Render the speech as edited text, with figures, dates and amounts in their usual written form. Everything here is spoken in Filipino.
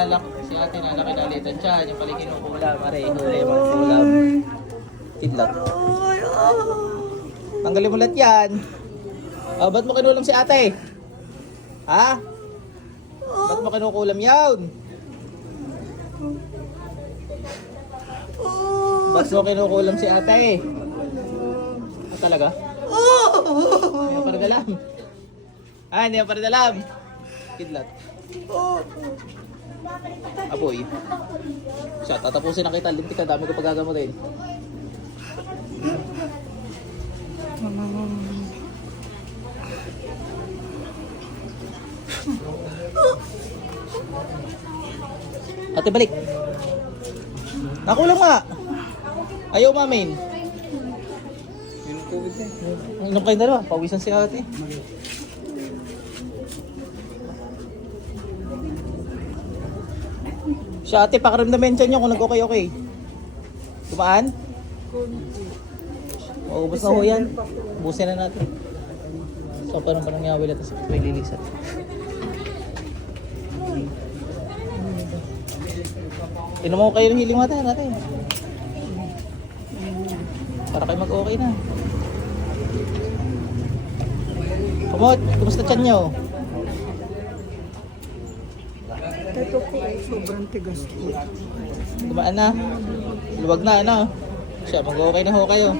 nalak, si ate nalaki na litan siya. Yung pala kinukulam. Mare, huli yung mga kulam. Kidlat. Tanggalin mo lahat yan. Ba't mo kinulam si ate? Ha? Ba't mo kinukulam yan? Ba't mo kinukulam si ate? Talaga? Hindi mo paradalam. Hindi mo paradalam. Kidlat. Apoy. Siya, tatapusin na kita. Lintik ka, dami ko pagagamutin. Ate, balik. Nakulong nga. Ayaw mamin. Inom kayo dalawa. Pawisan si ate. Siya ate, pakiramdamin siya nyo kung nag-okay-okay. Dumaan? Ubus na ho yan. Ubusin na natin. So, parang yawil at may lilisan. Inom mo kayo ng healing water natin. Para kayo mag-okay na. Kumot, kumusta tiyan nyo? Ito po ay sobrang tigas po. Dumaan na. Luwag na, ano? Siya, mag-okay na ho kayo.